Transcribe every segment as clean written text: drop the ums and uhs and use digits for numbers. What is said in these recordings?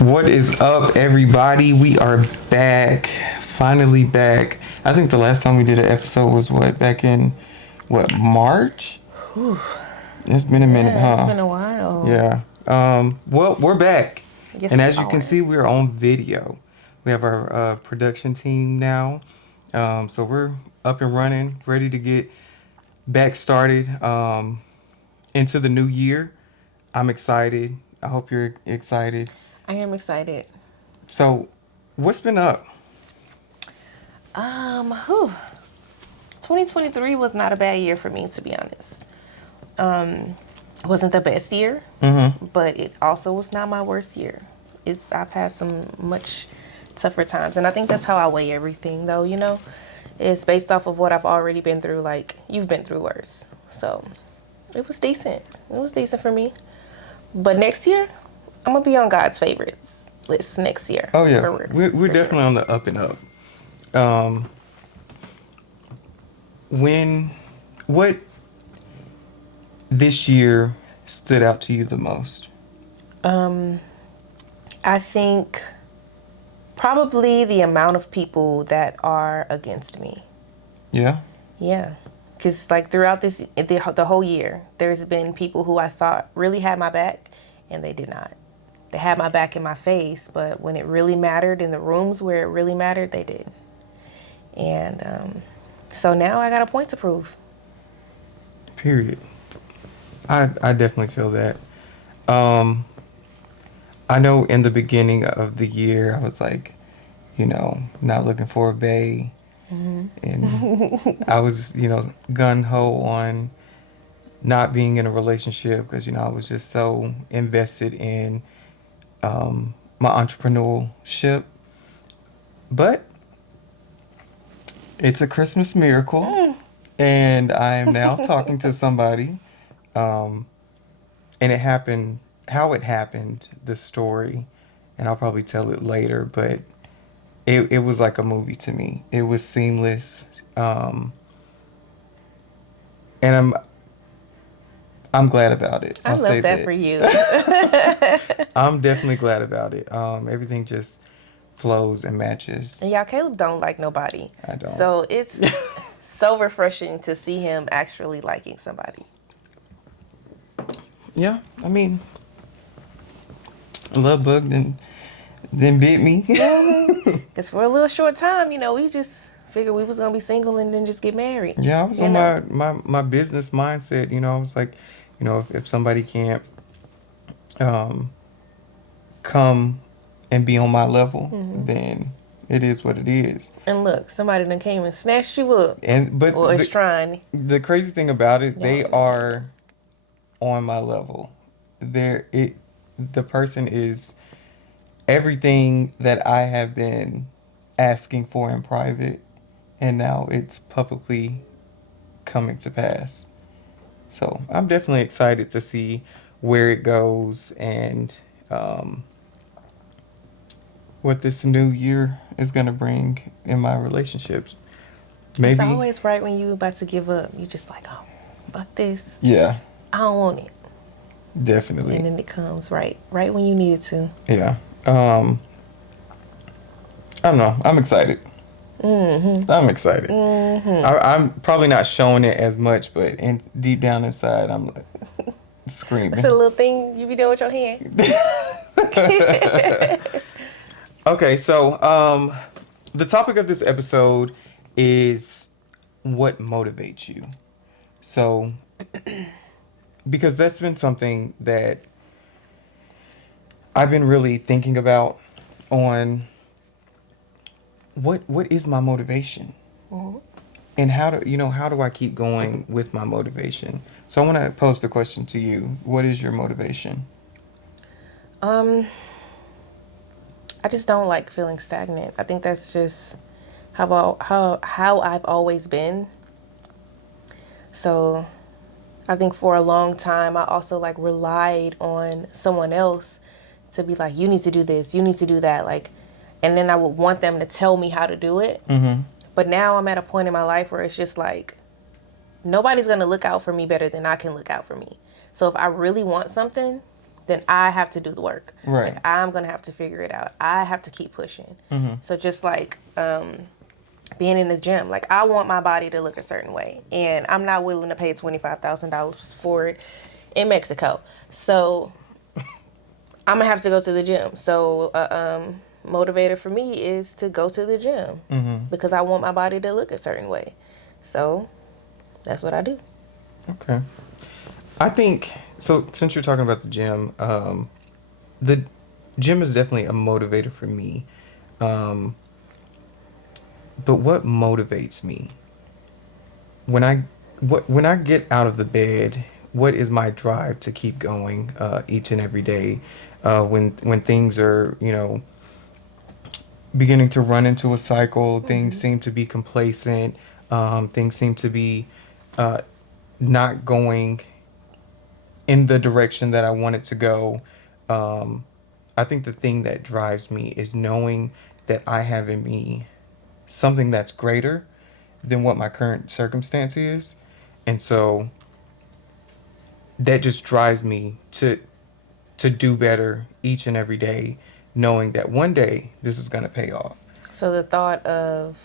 What is up, everybody? We are back. Finally back. I think the last time we did an episode was back in March? Whew. It's been a minute, Yeah, it's huh? been a while. Yeah. Well, we're back. Yes, And we as you can are. see, we're on video. We have our production team now. So we're up and running, ready to get back started into the new year. I'm excited. I hope you're excited. I am excited. So, what's been up? Whew. 2023 was not a bad year for me, to be honest. It wasn't the best year, but it also was not my worst year. I've had some much tougher times, and I think that's how I weigh everything, though. It's based off of what I've already been through. Like, you've been through worse, so it was decent. It was decent for me. But next year, I'm gonna be on God's favorites list next year. Oh yeah, we're definitely sure. on the up and up. What this year stood out to you the most? I think probably the amount of people that are against me. Yeah. Yeah. Because, like, throughout the whole year, there's been people who I thought really had my back, and they did not. They had my back in my face, but when it really mattered, in the rooms where it really mattered, they didn't. And so now I got a point to prove. Period. I definitely feel that. I know in the beginning of the year, I was like, not looking for a bae. And I was, gun ho on not being in a relationship because, I was just so invested in my entrepreneurship. But it's a Christmas miracle. And I am now talking to somebody. And it happened, how it happened, the story, and I'll probably tell it later, but it was like a movie to me. It was seamless. And I'm glad about it. I I'll say love that for you. I'm definitely glad about it. Everything just flows and matches. And y'all, Caleb don't like nobody. I don't. So it's so refreshing to see him actually liking somebody. Yeah, I mean, love bug then bit me. Because for a little short time, we just figured we was going to be single and then just get married. Yeah, I was on my business mindset. I was like, if somebody can't come and be on my level, then it is what it is. And look, somebody done came and snatched you up. Or is trying. The crazy thing about it, they are on my level. The person is everything that I have been asking for in private, and now it's publicly coming to pass. So I'm definitely excited to see where it goes and what this new year is going to bring in my relationships. Maybe. It's always right when you're about to give up. You're just like, oh, fuck this. Yeah. I don't want it. Definitely. And then it comes right when you need it to. Yeah. I don't know. I'm excited. I'm excited. I'm probably not showing it as much, but deep down inside, I'm like screaming. It's a little thing you be doing with your hand. Okay, so the topic of this episode is what motivates you. So, because that's been something that I've been really thinking about on what is my motivation? And how do I keep going with my motivation? So I want to pose the question to you. What is your motivation? I just don't like feeling stagnant. I think that's just how I've always been. So I think for a long time I also relied on someone else to be like, you need to do this, you need to do that, and then I would want them to tell me how to do it. But now I'm at a point in my life where it's just like, nobody's going to look out for me better than I can look out for me. So if I really want something, then I have to do the work. Right. Like, I'm gonna have to figure it out. I have to keep pushing. So just like being in the gym, like I want my body to look a certain way, and I'm not willing to pay $25,000 for it in Mexico. So I'm gonna have to go to the gym. So motivator for me is to go to the gym because I want my body to look a certain way. So that's what I do. Okay. I think so. Since you're talking about the gym is definitely a motivator for me. But what motivates me when I get out of the bed? What is my drive to keep going each and every day? When things are beginning to run into a cycle, things seem to be complacent. Things seem to be not going in the direction that I want it to go. I think the thing that drives me is knowing that I have in me something that's greater than what my current circumstance is. And so that just drives me to do better each and every day, knowing that one day this is going to pay off. So the thought of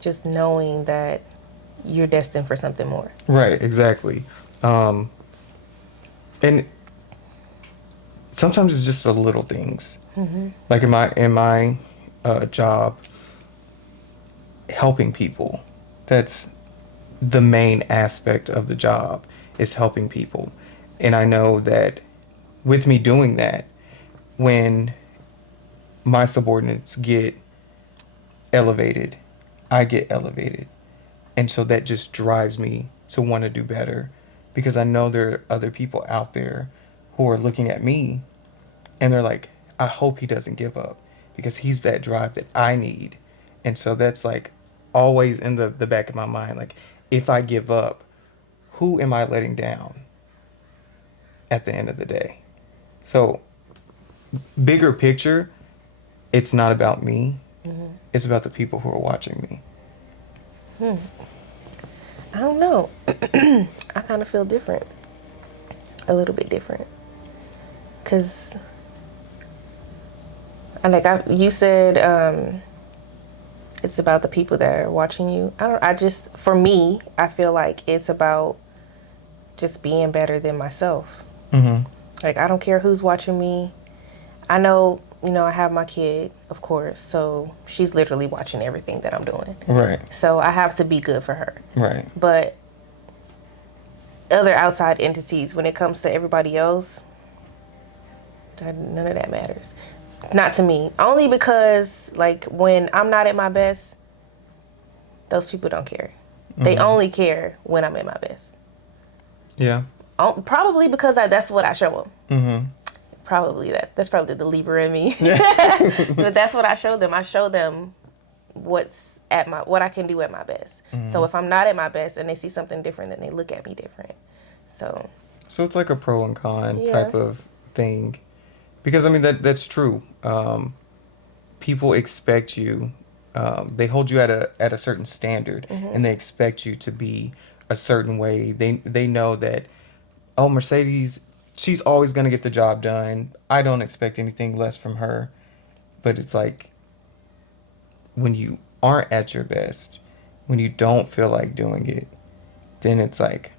just knowing that you're destined for something more. Right, exactly. And sometimes it's just the little things. Like in my job, helping people. That's the main aspect of the job, is helping people. And I know that with me doing that, when my subordinates get elevated, I get elevated. And so that just drives me to want to do better, because I know there are other people out there who are looking at me and they're like, I hope he doesn't give up, because he's that drive that I need. And so that's like always in the back of my mind. Like, if I give up, who am I letting down at the end of the day? So bigger picture, it's not about me. It's about the people who are watching me. I don't know. I kind of feel different. A little bit different. Because, you said it's about the people that are watching you. For me, I feel like it's about just being better than myself. Like, I don't care who's watching me. I know, I have my kid, of course, so she's literally watching everything that I'm doing. Right. So I have to be good for her. Right. But other outside entities, when it comes to everybody else, none of that matters. Not to me. Only because, like, when I'm not at my best, those people don't care. They only care when I'm at my best. Yeah. Probably because that's what I show them. Probably that's probably the Libra in me. But that's what I show them. I show them what I can do at my best. So if I'm not at my best and they see something different, then they look at me different. So it's like a pro and con type of thing, because I mean that's true. People expect you. They hold you at a certain standard, and they expect you to be a certain way. They know that, oh, Mercedes, she's always going to get the job done. I don't expect anything less from her. But it's like, when you aren't at your best, when you don't feel like doing it, then it's like,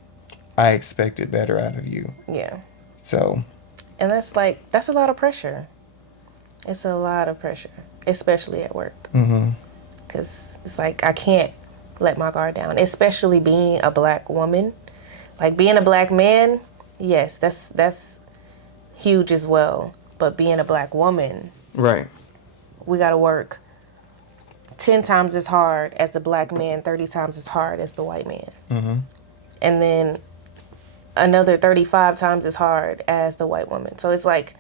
I expected better out of you. Yeah. So. And that's a lot of pressure. It's a lot of pressure, especially at work. Because it's like, I can't let my guard down, especially being a black woman. Like, being a black man, yes, that's huge as well. But being a black woman, right, we got to work 10 times as hard as the black man, 30 times as hard as the white man. And then another 35 times as hard as the white woman. So it's like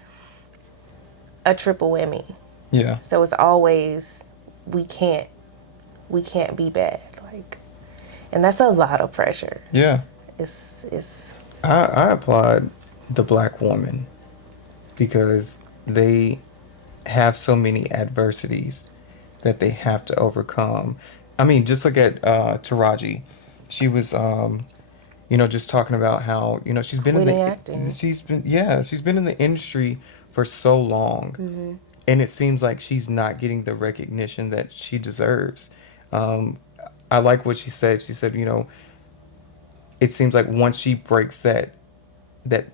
a triple whammy. Yeah. So it's always, we can't be bad. Like, and that's a lot of pressure. Yeah. It's I applaud the black woman, because they have so many adversities that they have to overcome. I mean, just look at Taraji. She was just talking about how, she's been in Quitting acting. she's been in the industry for so long, and it seems like she's not getting the recognition that she deserves. Um, I like what she said. She said, it seems like once she breaks that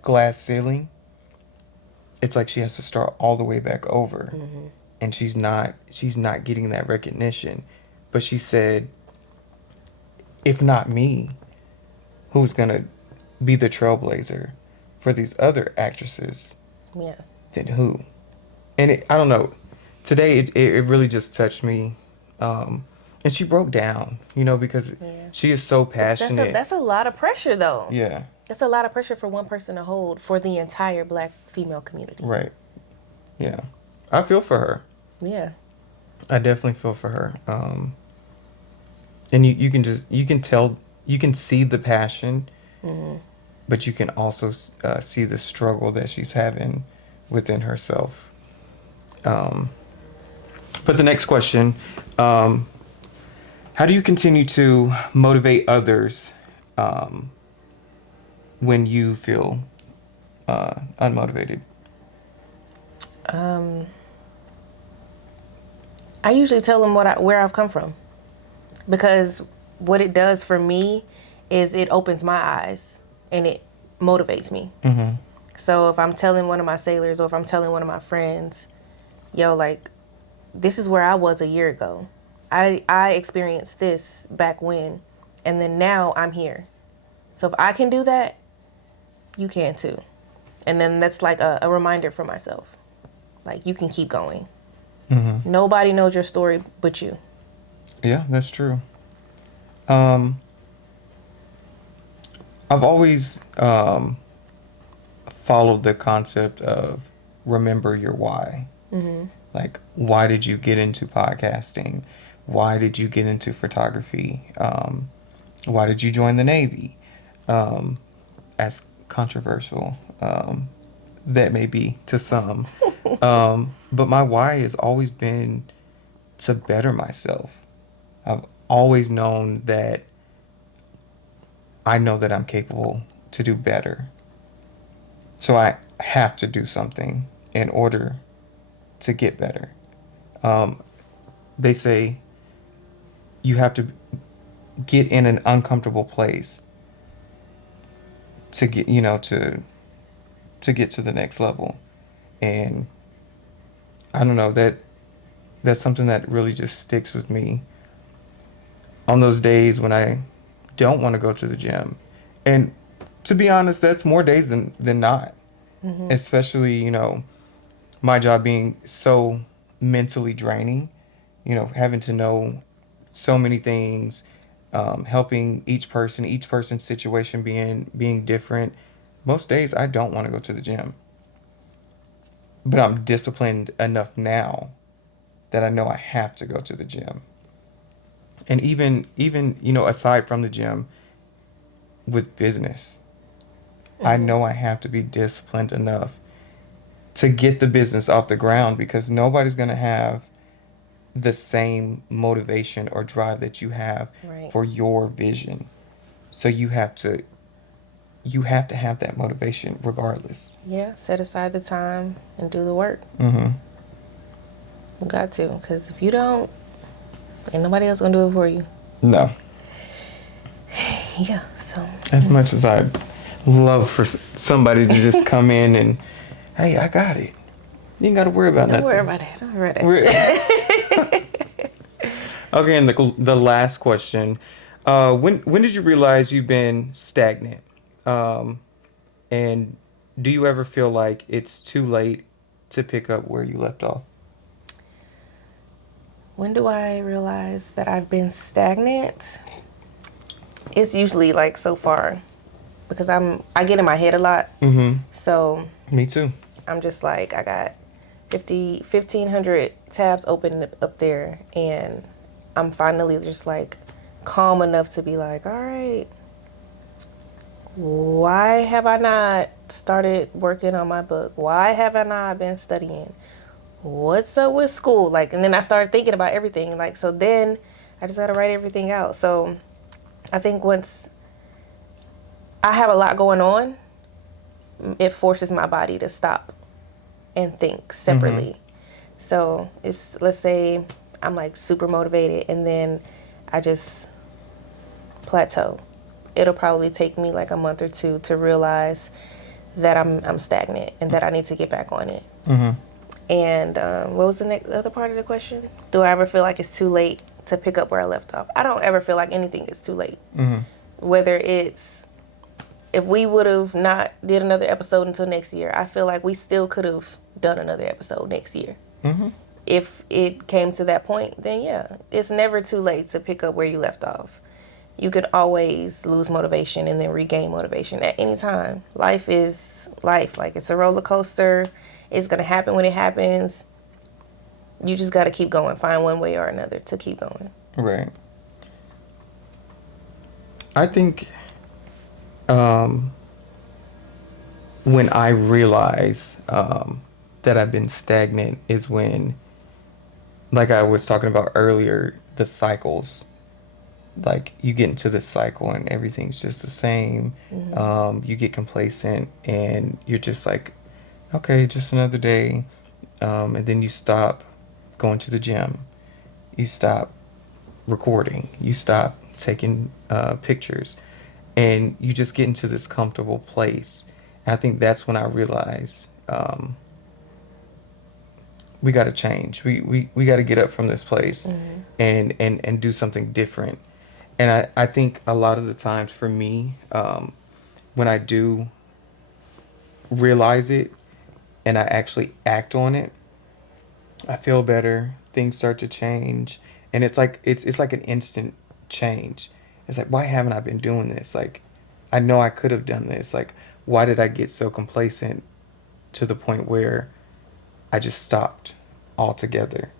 glass ceiling, it's like she has to start all the way back over, and she's not getting that recognition. But she said, if not me, who's gonna be the trailblazer for these other actresses? Yeah. Then who? And I don't know. Today it really just touched me, and she broke down, because Yeah. she is so That's passionate. that's a lot of pressure though. Yeah. That's a lot of pressure for one person to hold for the entire Black female community. Right. Yeah. I feel for her. Yeah. I definitely feel for her. And you can tell, you can see the passion, but you can also see the struggle that she's having within herself. But the next question, how do you continue to motivate others when you feel unmotivated? I usually tell them where I've come from, because what it does for me is it opens my eyes and it motivates me. Mm-hmm. So if I'm telling one of my sailors or if I'm telling one of my friends, yo, like, this is where I was a year ago. I experienced this back when, and then now I'm here. So if I can do that, you can too. And then that's like a reminder for myself. Like, you can keep going. Mm-hmm. Nobody knows your story but you. Yeah, that's true. I've always followed the concept of remember your why. Mm-hmm. Like, why did you get into podcasting? Why did you get into photography? Why did you join the Navy? As controversial that may be to some. But my why has always been to better myself. I've always known that I know that I'm capable to do better. So I have to do something in order to get better. They say you have to get in an uncomfortable place to get, to get to the next level. And I don't know, that's something that really just sticks with me on those days when I don't want to go to the gym. And to be honest, that's more days than not. Mm-hmm. Especially, my job being so mentally draining, having to know so many things, helping each person's situation being different. Most days I don't want to go to the gym. But I'm disciplined enough now that I know I have to go to the gym. And even aside from the gym, with business, I know I have to be disciplined enough to get the business off the ground, because nobody's going to have the same motivation or drive that you have Right. for your vision. So you have to have that motivation regardless. Yeah, set aside the time and do the work. Mm-hmm. You got to, because if you don't, ain't nobody else gonna do it for you. No. Yeah, so. As much as I'd love for somebody to just come in and, hey, I got it. You ain't got to worry about Don't nothing. worry about it. Don't worry about it. Okay, and the last question. When did you realize you've been stagnant? And do you ever feel like it's too late to pick up where you left off? When do I realize that I've been stagnant? It's usually like so far, because I get in my head a lot. Mm-hmm. So Me too. I'm just like, I got 1,500 tabs open up there, and I'm finally just like calm enough to be like, all right, why have I not started working on my book? Why have I not been studying? What's up with school? Like, and then I started thinking about everything. Like, so then I just had to write everything out. So I think once I have a lot going on, it forces my body to stop and think separately. So it's, let's say I'm like super motivated and then I just plateau. It'll probably take me like a month or two to realize that I'm stagnant and that I need to get back on it. And what was the other part of the question? Do I ever feel like it's too late to pick up where I left off? I don't ever feel like anything is too late. Whether it's, if we would have not did another episode until next year, I feel like we still could have done another episode next year. If it came to that point, then yeah, it's never too late to pick up where you left off. You could always lose motivation and then regain motivation at any time. Life is life. Like, it's a roller coaster. It's going to happen when it happens. You just got to keep going. Find one way or another to keep going. Right. I think when I realize that I've been stagnant is when, like I was talking about earlier, the cycles. Like, you get into this cycle and everything's just the same. You get complacent and you're just like, okay, just another day. And then you stop going to the gym. You stop recording. You stop taking pictures. And you just get into this comfortable place. And I think that's when I realize we got to change. We got to get up from this place and do something different. And I think a lot of the times for me, when I do realize it and I actually act on it, I feel better. Things start to change. And it's like it's like an instant change. It's like, why haven't I been doing this? Like, I know I could have done this. Like, why did I get so complacent to the point where I just stopped altogether?